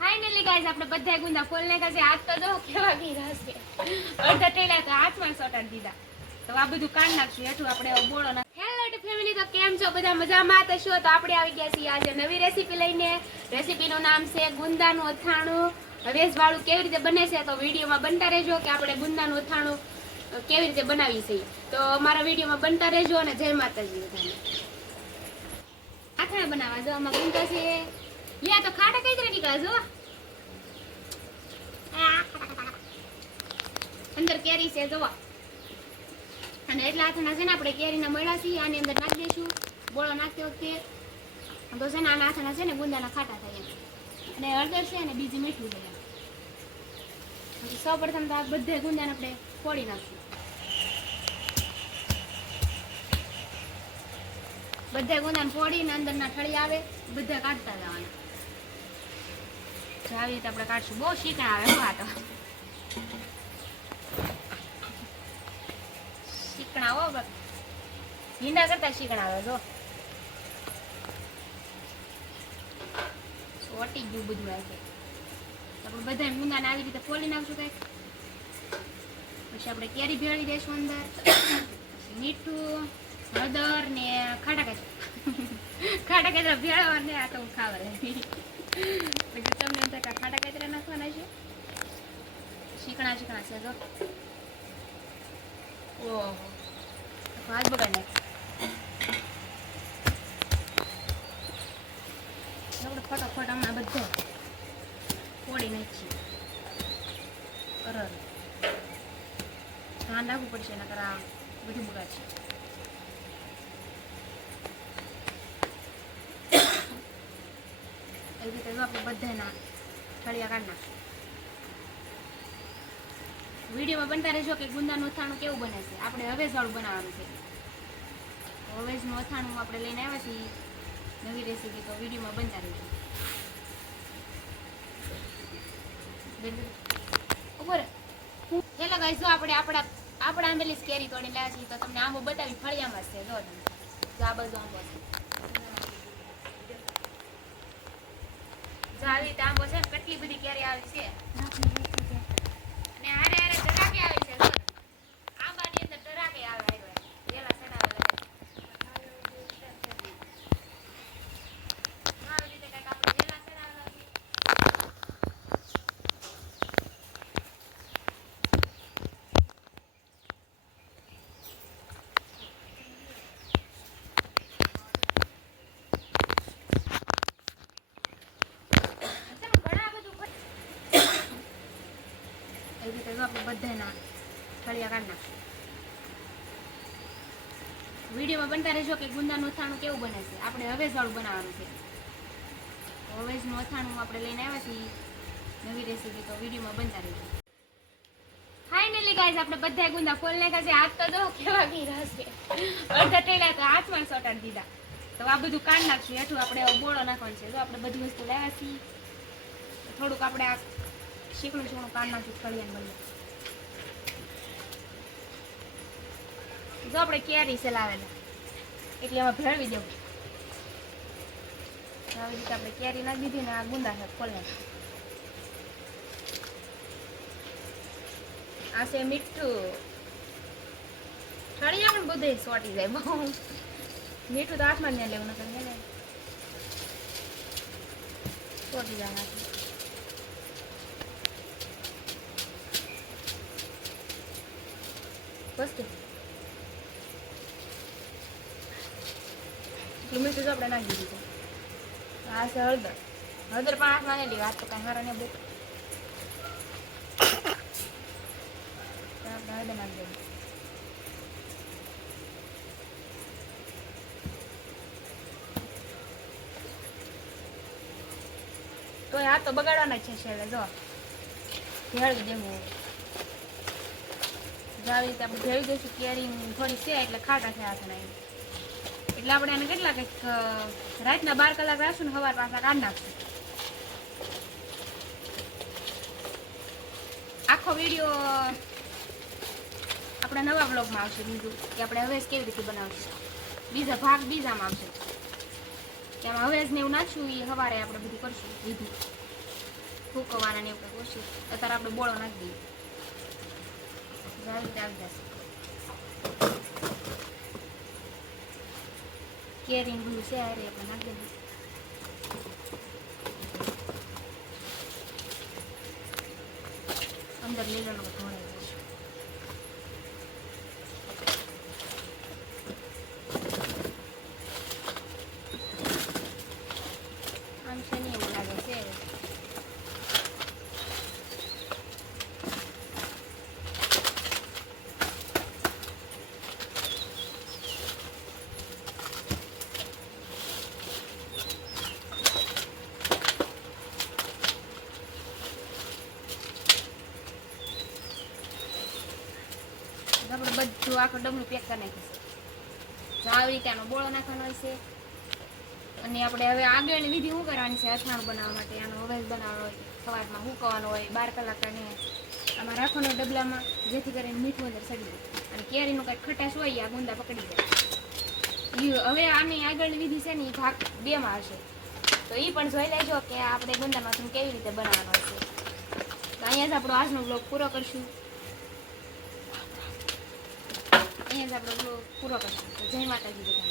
Finally guys આપણે બધા ગુંદા fall નાખ્યા છે હાથ તો જો કેવા ગીરા છે. અડધા ટેલા તો હાથમાં સોટાડી દીધા. તો આ બધું કાઢ નાખશું એટલું આપણે બોળો ના હેલો ફેમિલી તો કેમ છો? બધા મજામાં? તો શું, તો આપણે આવી ગયા છીએ આજે નવી રેસીપી લઈને. રેસીપીનું નામ છે ગુંદાનું અથાણું. વેજ વાળું કેવી રીતે બને છે તો વિડીયોમાં બનતા રહેજો કે આપણે ગુંદાનું અથાણું કેવી રીતે બનાવી છે. તો અમારા વિડીયોમાં બનતા રહેજો અને જય માતાજી બધાને. આથાણા બનાવવા જો આમાં ગુંદા છે. લ્યા તો ખાટા કઈ રીતે નીકળે જો અંદર કેરી છે, જોવા. અને એટલા હાથના છે ને આપણે કેરીના મળ્યા છીએ, આની અંદર નાખી દઈશું. બોળો નાખતી વખતે તો છે ને આના હાથના છે ને ગુંદાના ખાટા થાય અને હળદર છે અને બીજી મીઠું છે. સૌ પ્રથમ તો આ બધે ગુંદાને આપણે ફોડી નાખશું. બધા ગુંદાને ફોડીને અંદરના ઠળી આવે, બધા કાઢતા જવાના. આવી રીતે આપણે કાઢશું. બહુ શીખણા આવે હો આ ભીંડા કરતા શીકણા આવે, જો. સોટી ગયું બધું આવે આપણે બધા આવી રીતે ફોલી નાખશું કંઈક. પછી આપણે કેરી ભેળવી દઈશું અંદર. મીઠું, હળદર ને ખાટા કચરા ખાટા કચરા ભેળવા ને આ તો ખાવા પછી તમને એમ થાય કે ખાટા કચરા નાખવાના છે? શીકણા શીકણા છે, જો. ઓહો. હાથ બગાડ નાખ. ફટાફટ હમણાં બધો ફોડી નાખીએ. કલર ધ્યાન રાખવું પડશે એના કરા બધું બગાડશે. એવી રીતે આપણે બધાના થળિયા કાઢ નાખશું વિડીયોમાં બનતા રહેજો કે ગુંદાનું અથાણું કેવું બને છે? આપણે હવે વાળું બનાવવાનું છે. હવેજનું અથાણું આપણે લઈને આવ્યા છીએ. નવી રેસીપી તો વિડીયોમાં બનતા રહેજો. ઉપર હેલો ગાઈસ જો આપણે આપણા આપણા આંબેલી કેરી તોડી લાવ્યા છીએ, તો તમને આંબો બતાવી ફળિયામાં જ છે. જો આ બધો આંબો છે. જો આવી રીતે આંબો છે ને કેટલી બધી કેરી આવી છે. અને હારે હારે ટરાકે આવી છે જો આંબાની અંદર ટરાકે આવે આવ્યા પેલા સડાવેલા આવી રીતે કંઈક આપણે વેલા સડાવેલા છે. ચાલો, ઘણા બધું કરી- જો આપણે બધાના ફળિયા કાઢી નાખશું વિડીયોમાં બનતા રહેજો કે ગુંદાનું અથાણું કેવું બને છે? આપણે વાળું બનાવવાનું છે. તો હવેજનું અથાણું આપણે લઈને આવ્યા છીએ. નવી રેસીપી તો વિડીયોમાં બનતા રહેજો. બધા ગુંદા ફોલ નાખ્યા છે. હાથ તો જો કેવા ગીરા છે. અડધા તો દીધા. તો આ બધું કાઢ નાખશું. હેઠું આપણે બોળો નાખવાનું છે. તો આપણે બધી વસ્તુ લાવ્યા થોડુંક આપણે આ શીકણું શીકણું કાઢ નાખ્યું ફળિયાને જો આપણે કેરી છે લાવેલા એટલે એમાં ભેળવી દેવું. આવી રીતે આપણે કેરી નાખી દીધી ને આ ગુંદા છે ખોલે આ છે મીઠું. ઠળિયા પણ બધે સોટી જાય, બહુ. મીઠું તો હાથમાં જ લેવું, નકર ને. સોટી જાય બસ મીઠું તો આપણે નાખી દીધું. આ છે હળદર. હળદર પણ હાથમાં નહીં લેવા હાથ તો કાંઈ હારા ને બહુ આપણે હળદર નાખી દઈએ તો આ તો બગાડવાના છે છેલ્લે, જો. ભેળવી દેવું. આવી રીતે આપણે ભેળી દઈશું કેરી થોડી છે એટલે ખાટા છે હાથના એટલે આપણે એને કેટલા કંઈક રાતના બાર કલાક રાખશું ને સવાર પાછા કાઢી નાખશું. આખો વીડિયો આપણે નવા બ્લોગમાં આવશે બીજું, કે આપણે હવે કેવી રીતે બનાવશું. બીજા ભાગ બીજામાં આવશે. એમાં હવે જ ને એવું નાખશું એ સવારે આપણે બધું કરશું. વિધિ ફૂકવાના ને એવું કંઈક ઓછી અત્યારે આપણે બોળો નાખી દઈએ. એટલે આવી રીતે આવી જશે કેરી ને બધું છે હારે આપણે નાખી દઈએ અંદર લીલાનો ધોળાઈ જશે આમ છે નહીં એવું લાગે છે આપણે બધું આખું ડબલું પેક કરી નાખીશું. તો આવી રીતે આનો બોળો નાખવાનો હોય છે. અને આપણે હવે આગળની વિધિ શું કરવાની છે? અથાણું બનાવવા માટે, આનો અવેજ બનાવવાનો હોય, સવારમાં મૂકવાનો હોય, બાર કલાક અને આમાં રાખવાનો ડબલામાં, જેથી કરીને મીઠું અંદર સડી જાય. અને કેરીનું કાંઈક ખટાશ હોય, આ ગુંદા પકડી જાય. હવે આની આગળની વિધિ છે ને એ ભાગ બેમાં હશે. તો એ પણ જોઈ લેજો કે આપણે ગુંદામાં તું કેવી રીતે બનાવવાનો છે. તો અહીંયા જ આપણો આજનો બ્લોગ પૂરો કરશું. અહીંયા જ આપણો પૂરો કરશું. જય માતાજી બધાને.